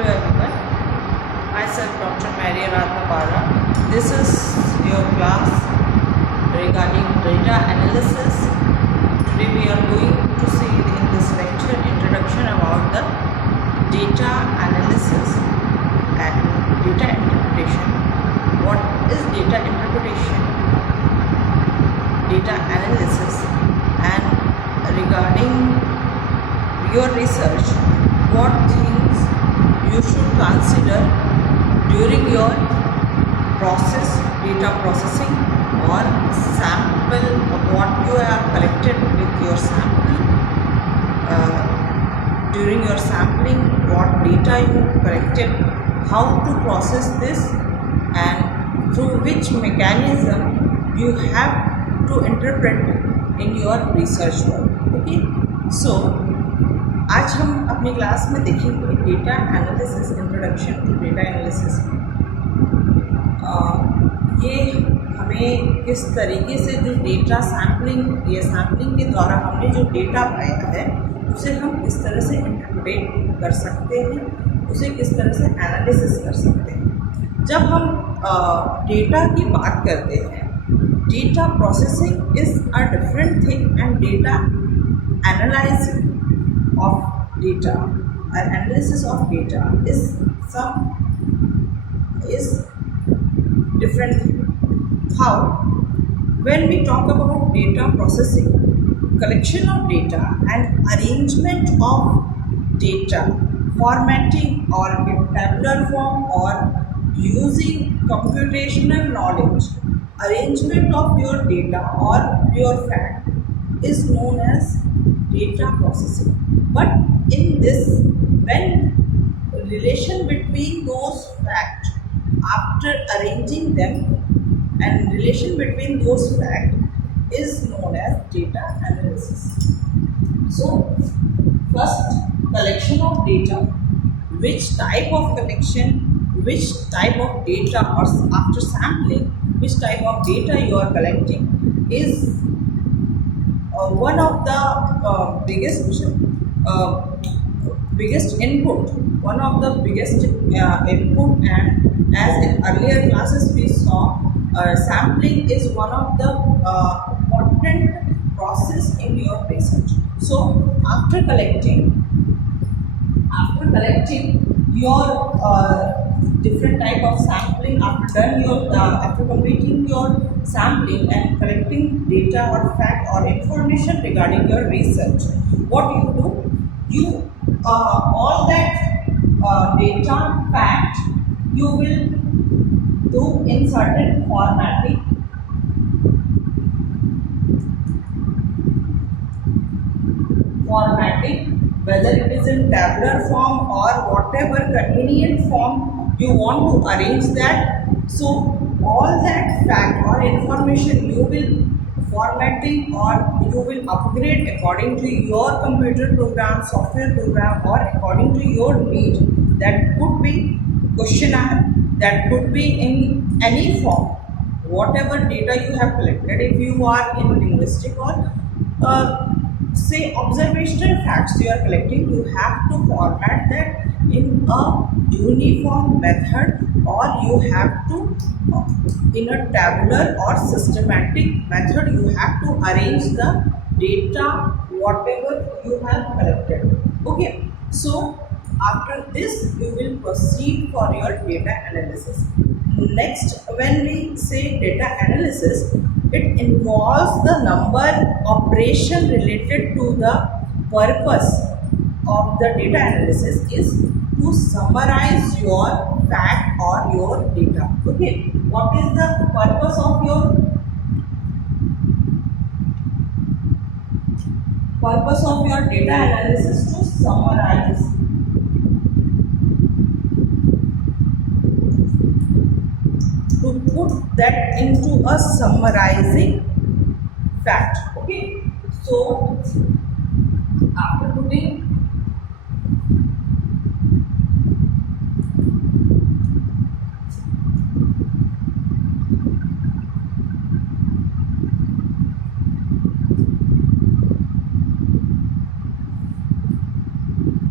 Hello everyone, myself Dr. Maria Ratna Bara. This is your class regarding data analysis. Today we are going to see in this lecture introduction about the data analysis and data interpretation. What is data interpretation, data analysis, and regarding your research, what things you should consider during your process, data processing or sample, what you have collected with your sample, during your sampling, what data you collected, how to process this, and through which mechanism you have to interpret in your research work. Okay, so आज हम अपनी class में देखेंगे data analysis, introduction to data analysis. ये हमें किस तरीके से जो डेटा सैम्पलिंग या सैम्पलिंग के द्वारा हमने जो डेटा पाया है उसे हम किस तरह से इंटरप्रेट कर सकते हैं, उसे किस तरह से एनालिसिस कर सकते हैं। जब हम डेटा की बात करते हैं, data processing is a different thing and data analysing of data or analysis of data is different thing. How? When we talk about data processing, collection of data and arrangement of data, formatting or in tabular form or using computational knowledge, arrangement of your data or your fact is known as data processing. But in this, when relation between those facts after arranging them and relation between those facts is known as data analysis. So first, collection of data, which type of collection, which type of data, or after sampling, which type of data you are collecting is one of the biggest input, one of the biggest input, and as in earlier classes we saw, sampling is one of the important process in your research. So after collecting your different type of sampling, after completing your sampling and collecting data or fact or information regarding your research, what you do, you all that data fact you will do in certain formatting, whether it is in tabular form or whatever convenient form you want to arrange that. So all that fact or information you will formatting or you will upgrade according to your computer program, software program, or according to your need. That could be questionnaire, that could be in any form, whatever data you have collected. If you are in linguistic or say observational facts you are collecting, you have to format that in a uniform method, or you have to in a tabular or systematic method you have to arrange the data whatever you have collected. Okay, so after this you will proceed for your data analysis. Next, when we say data analysis, it involves the number operation related to the purpose of the data analysis is to summarize your fact or your data. Okay, what is the purpose of your data analysis? To summarize, to put that into a summarizing fact. Okay, so after putting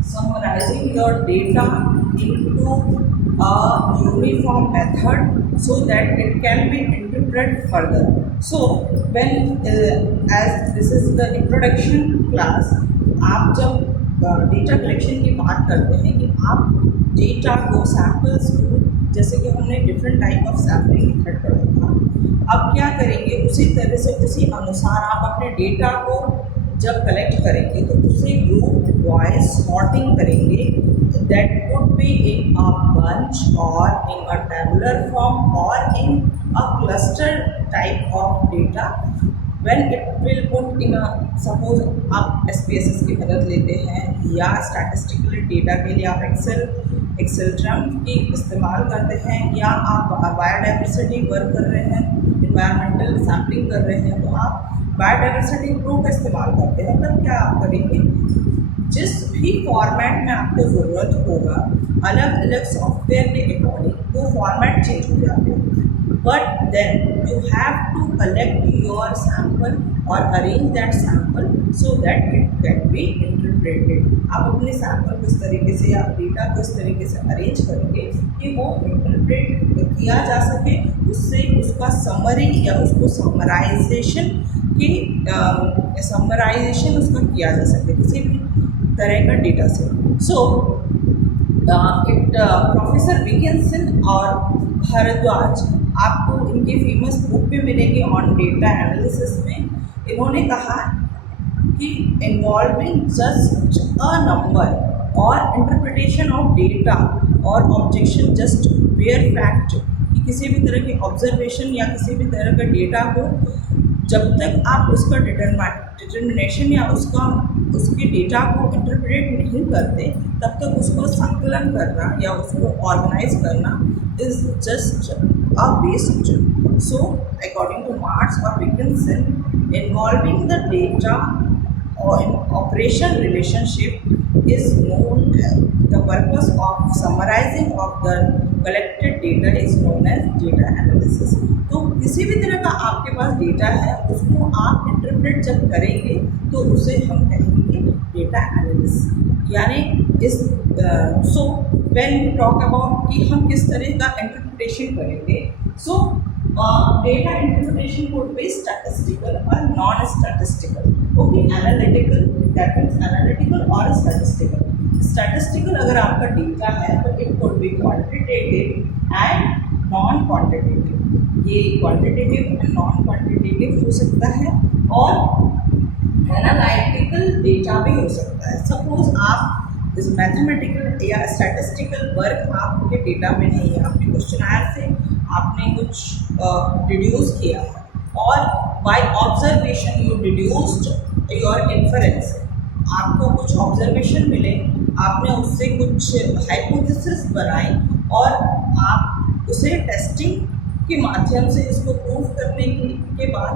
summarizing your data into a uniform method so that it can be interpreted further. So when as this is the introduction class, आप जब data collection की बात करते हैं कि आप डेटा को सैम्पल्स को, जैसे कि हमने different type of sampling method पढ़ा था, अब क्या करेंगे उसी तरह से उसी अनुसार आप अपने डेटा को जब कलेक्ट करेंगे तो उसे ग्रुप वाइज सॉर्टिंग करेंगे, that could be in a bunch और इन अ टेबुलर फॉर्म और in a cluster type of data. When it will put in a, suppose आप SPSS की मदद लेते हैं या स्टैटिस्टिकल डेटा के लिए आप एक्सेल ट्रम्प की इस्तेमाल करते हैं या आप बायोडाइवर्सिटी वर्क कर रहे हैं, इन्वायरमेंटल सैम्पलिंग कर रहे हैं, तो आप बायोडाइवर्सिटी प्रो का इस्तेमाल करते हैं. तब क्या आप करेंगे, जिस भी फॉर्मेट में आपको ज़रूरत होगा अलग अलग सॉफ्टवेयर के अकॉर्डिंग वो फॉर्मेट चेंज हो जाते हैं. But then you have to collect your sample or arrange that sample so that it can be interpreted. आप अपने सैम्पल को इस तरीके से या डेटा को इस तरीके से अरेंज करेंगे कि वो इंटरप्रेट किया जा सके, उससे उसका समरी या उसको समराइजेशन उसका किया जा सके किसी भी तरह का डेटा से. सो प्रोफेसर विकेंसन और भारद्वाज, आपको इनकी फेमस बुक भी मिलेगी ऑन डेटा एनालिसिस में. इन्होंने कहा कि इन्वॉल्विंग जस्ट अ नंबर और इंटरप्रिटेशन ऑफ डेटा और ऑब्जेक्शन जस्ट वेयर फैक्ट, कि किसी भी तरह की ऑब्जर्वेशन या किसी भी तरह का डेटा को जब तक आप उसका डिटर्मिनेशन या उसके डेटा को इंटरप्रेट नहीं करते तब तक उसको संकलन करना या उसको ऑर्गेनाइज करना is just a waste. So according to Marx or Wittgenstein, involving the data or in operation relationship is known as the purpose of summarizing of the collected data is known as data analysis. तो किसी भी तरह का आपके पास डेटा है उसको आप इंटरप्रेट जब करेंगे तो उसे हम कहेंगे डेटा एनालिसिस. यानी इस सो व्हेन टॉक अबाउट कि हम किस तरह का इंटरप्रिटेशन करेंगे, सो data interpretation could be statistical or non-statistical. Okay, analytical, that means analytical और स्टैटिस्टिकल. स्टैटिस्टिकल अगर आपका डेटा है तो it could be quantitative and non quantitative. ये क्वांटिटेटिव एंड नॉन क्वांटिटेटिव हो सकता है और एनालिटिकल डेटा भी हो सकता है. सपोज आप इस मैथमेटिकल या स्टैटिस्टिकल वर्क आपके डेटा में नहीं है, आपने क्वेश्चनर से आपने कुछ डिड्यूस किया है और by observation you deduced your inference. आपको कुछ ऑब्जर्वेशन मिले, आपने उससे कुछ हाइपोथेसिस बनाई और आप उसे टेस्टिंग के माध्यम से इसको प्रूव करने के बाद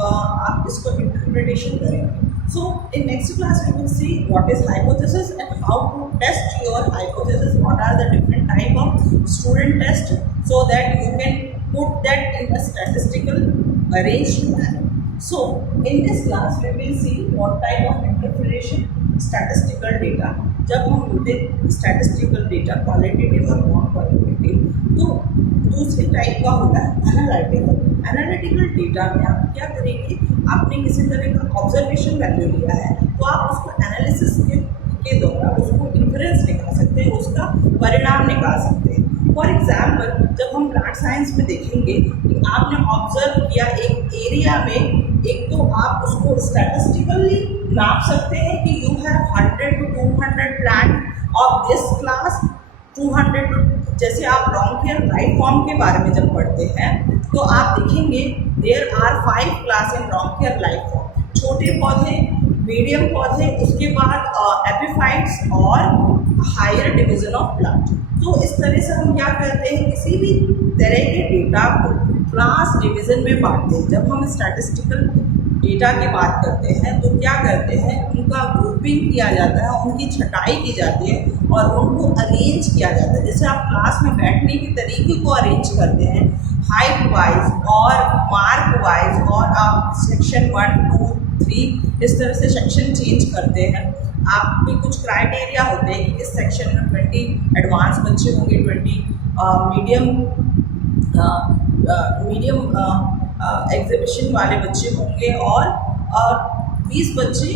आप इसको इंटरप्रिटेशन करेंगे. So in next class we will see what is hypothesis and how to test your hypothesis, what are the different type of student test so that you can put that in a statistical arranged manner. So in this class we will see what type of interpretation statistical data. जब हम बोलते statistical data qualitative और non qualitative, तो दूसरी टाइप का होता है analytical. Analytical data में आप क्या करेंगे, आपने किसी तरह का ऑब्जर्वेशन वैल्यू लिया है तो आप उसको एनालिसिस के द्वारा उसको इन्फरेंस निकाल सकते हैं, उसका परिणाम निकाल सकते हैं. फॉर एग्जाम्पल जब हम प्लांट साइंस में देखेंगे कि आपने ऑब्जर्व किया एक एरिया में, एक तो आप उसको स्टैटिस्टिकली नाप सकते हैं कि यू हैव 100 to 200 प्लांट ऑफ दिस क्लास, 200 to, जैसे आप ब्रोंकियल लाइफ फॉर्म के बारे में जब पढ़ते हैं तो आप देखेंगे there are 5 class in bronchial life form. छोटे पौधे, मीडियम पौधे, उसके बाद एपिफाइट्स और हायर डिवीजन ऑफ प्लांट. तो इस तरह से हम क्या करते हैं, किसी भी तरह के डेटा को क्लास डिवीज़न में बांटते हैं. जब हम स्टैटिस्टिकल डेटा की बात करते हैं तो क्या करते हैं, उनका ग्रुपिंग किया जाता है, उनकी छटाई की जाती है और उनको अरेंज किया जाता है. जैसे आप क्लास में बैठने के तरीके को अरेंज करते हैं हाइट वाइज और मार्क वाइज, और आप सेक्शन 1, 2, 3 इस तरह से सेक्शन चेंज करते हैं. आपके कुछ क्राइटेरिया होते हैं कि इस सेक्शन में 20 एडवांस बच्चे होंगे, 20 मीडियम एग्जीबिशन वाले बच्चे होंगे और 20 बच्चे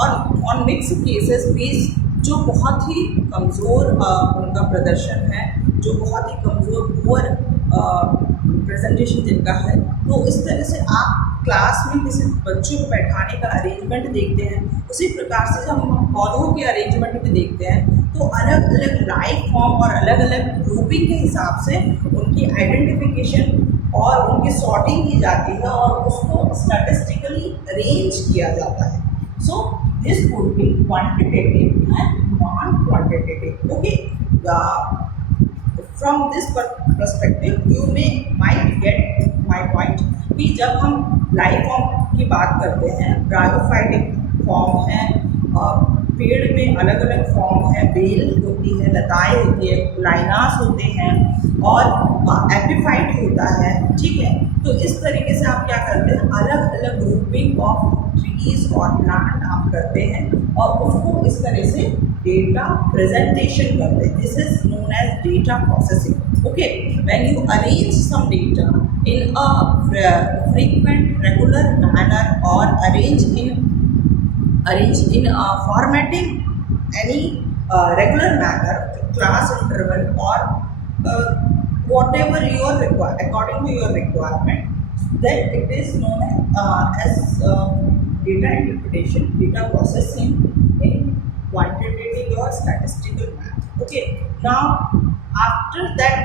और ऑन मिक्स केसेस 20 जो बहुत ही कमज़ोर उनका प्रदर्शन है, जो बहुत ही कमज़ोर पुअर प्रेजेंटेशन जिनका है। तो इस तरह से आप क्लास में किसी बच्चों को बैठाने का अरेंजमेंट देखते हैं, उसी प्रकार से जब हम पौधों के अरेंजमेंट में देखते हैं तो अलग अलग लाइफ फॉर्म और अलग अलग ग्रुपिंग के हिसाब से उनकी आइडेंटिफिकेशन और उनकी सॉर्टिंग की जाती है और उसको स्टैटिस्टिकली अरेंज किया जाता है। So this would be quantitative and non quantitative. Okay, from this perspective you may might get my point कि जब हम लाइफ फॉर्म की बात करते हैं, ब्रायोफाइटिक फॉर्म है, पेड़ में अलग अलग फॉर्म है, बेल होती है, लताएं होती है, लाइनास होते हैं और एपिफाइट होता है, ठीक है। तो इस तरीके से आप क्या करते हैं, अलग अलग ग्रुपिंग ऑफ ट्रीज और प्लांट आप करते हैं और उसको इस तरह से डेटा प्रेजेंटेशन करते हैं। This is known as data processing. Okay, when you arrange some data in a frequent regular manner or arrange in formatting any regular manner, class interval or whatever your according to your requirement, then it is known as data interpretation, data processing in quantitative or statistical math. Okay, now after that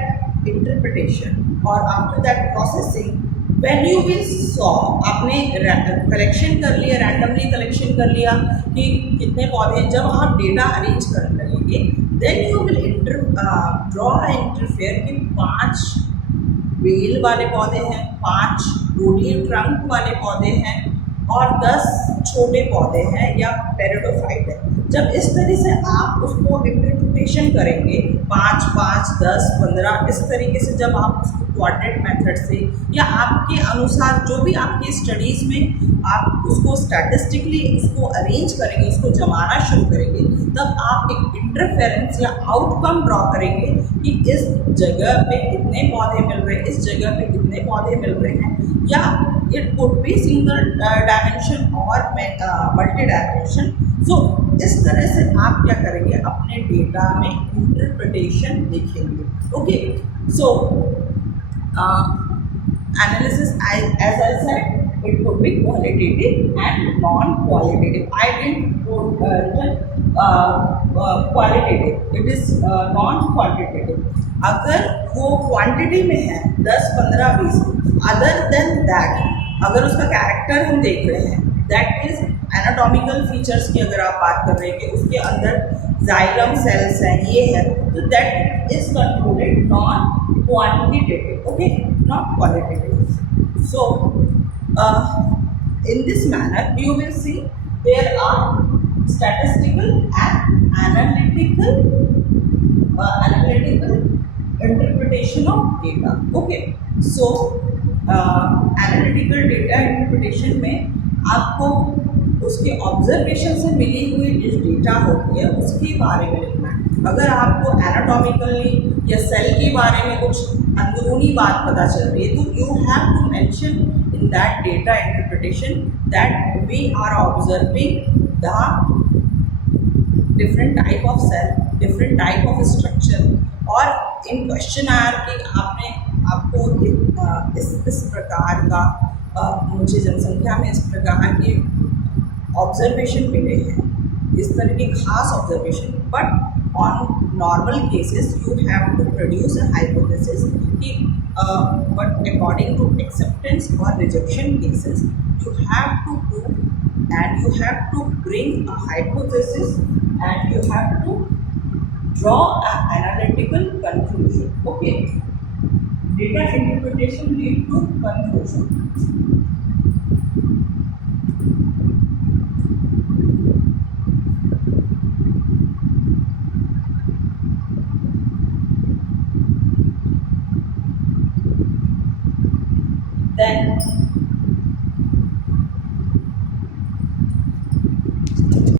interpretation or after that processing, when you will saw, आपने कलेक्शन कर लिया, randomly collection कर लिया कि कितने पौधे हैं, जब आप डेटा अरेंज कर लगेंगे then you will draw interfere कि 5 बेल वाले पौधे हैं, 5 रोडियन ट्रंक वाले पौधे हैं और 10 छोटे पौधे हैं या पेरिडोफाइट है। जब इस तरह से आप उसको इंटरप्रिटेशन करेंगे 5, 5, 10, 15 इस तरीके से, जब आप उसको कोऑर्डिनेट मेथड से या आपके अनुसार जो भी आपकी स्टडीज़ में आप उसको स्टैटिस्टिकली उसको अरेंज करेंगे, उसको जमाना शुरू करेंगे, तब आप एक इंटरफेरेंस या आउटकम ड्रॉ करेंगे कि इस जगह पे कितने पौधे मिल रहे हैं, इस जगह पे कितने पौधे मिल रहे हैं, या it could be single dimension और मल्टी डायमेंशन। सो इस तरह से आप क्या करेंगे, अपने डेटा में इंटरप्रिटेशन देखेंगे। ओके, सो analysis, as I said, it could be qualitative and non-qualitative. I didn't written qualitative, it is non-quantitative. अगर वो क्वांटिटी में है 10, 15, 20, अदर देन दैट, अगर उसका कैरेक्टर हम देख रहे हैं, दैट इज एनाटॉमिकल फीचर्स की अगर आप बात कर रहे हैं कि उसके अंदर जाइलम सेल्स हैं, ये है, तो that is concluded non quantitative, okay, not qualitative. So in this manner you will see there are statistical and analytical interpretation of data. Okay, so analytical data interpretation में आपको उसके ऑब्जर्वेशन से मिली हुई जो डेटा होती है उसके बारे में लिखना है। अगर आपको एनाटॉमिकली या सेल के बारे में कुछ अंदरूनी बात पता चल रही है तो you have to mention in that data interpretation that we are observing the different type of cell, different type of structure, और इन क्वेश्चन आर के आपको इस प्रकार का मुझे जनसंख्या में इस प्रकार के ऑब्जर्वेशन मिले हैं, इस तरह की खास observation, but on normal cases you have to produce a hypothesis but according to acceptance or rejection cases you have to do and you have to bring a hypothesis and you have to draw an analytical conclusion. Okay, data interpretation lead to conclusion.